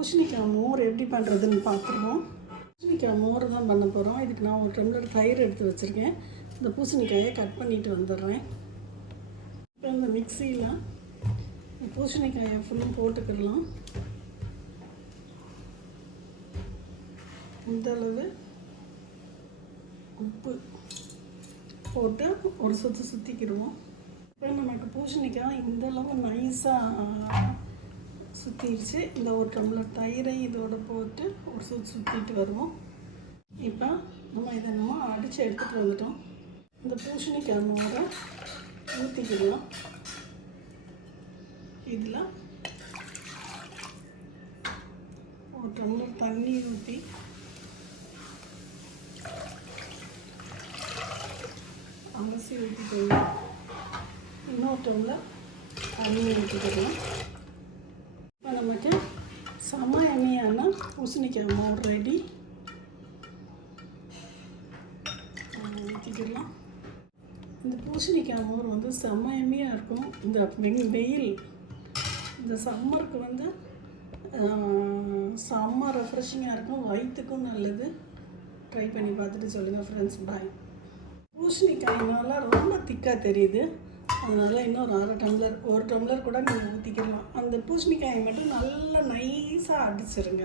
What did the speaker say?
பூசணிக்காய் மோர் எப்படி பண்ணுறதுன்னு பார்த்துருவோம். பூசணிக்காய் மோர் தான் பண்ண போகிறோம். இதுக்கு நான் ஒரு டம்ளர் தயிர் எடுத்து வச்சுருக்கேன். இந்த பூசணிக்காயை கட் பண்ணிவிட்டு வந்துடுறேன். இப்போ இந்த மிக்சியில் பூசணிக்காயை ஃபுல்லும் போட்டுக்கிடலாம். இந்தளவு உப்பு போட்டு ஒரு சுற்றிக்கிடுவோம். இப்போ நமக்கு பூசணிக்காய் இந்தளவு நைஸாக சுற்றிடுச்சு. இந்த ஒரு டம்ளர் தயிரை இதோடு போட்டு ஒரு சுற்றிட்டு வருவோம். இப்போ நம்ம அடித்து எடுத்துகிட்டு வந்துட்டோம். இந்த பூசணிக்காய் மோரை ஊற்றிக்கிடலாம். இதில் ஒரு டம்ளர் தண்ணி ஊற்றி அரிசி ஊற்றிக்கலாம். இன்னொரு டம்ளர் தண்ணி ஊற்றிக்கலாம். இப்போ நமக்கு செம எண்ணெயான பூசணிக்காய் மோர் ரெடி. ஊற்றிக்கலாம். இந்த பூசணிக்காய் மோர் வந்து செம்ம எம்மையாக இருக்கும். இந்த வெயில் இந்த சம்மருக்கு செம்ம ரெஃப்ரெஷிங்காக இருக்கும். வயிற்றுக்கும் நல்லது. ட்ரை பண்ணி பார்த்துட்டு சொல்லுங்கள் ஃப்ரெண்ட்ஸ். பாய். பூசணிக்காய்னால ரொம்ப திக்காக தெரியுது. அதனால் இன்னொரு ஒரு டம்ளர் கூட நீங்கள் ஊற்றிக்கலாம். அந்த பூசணிக்காயை மட்டும் நல்லா நைஸாக அடிச்சிருங்க.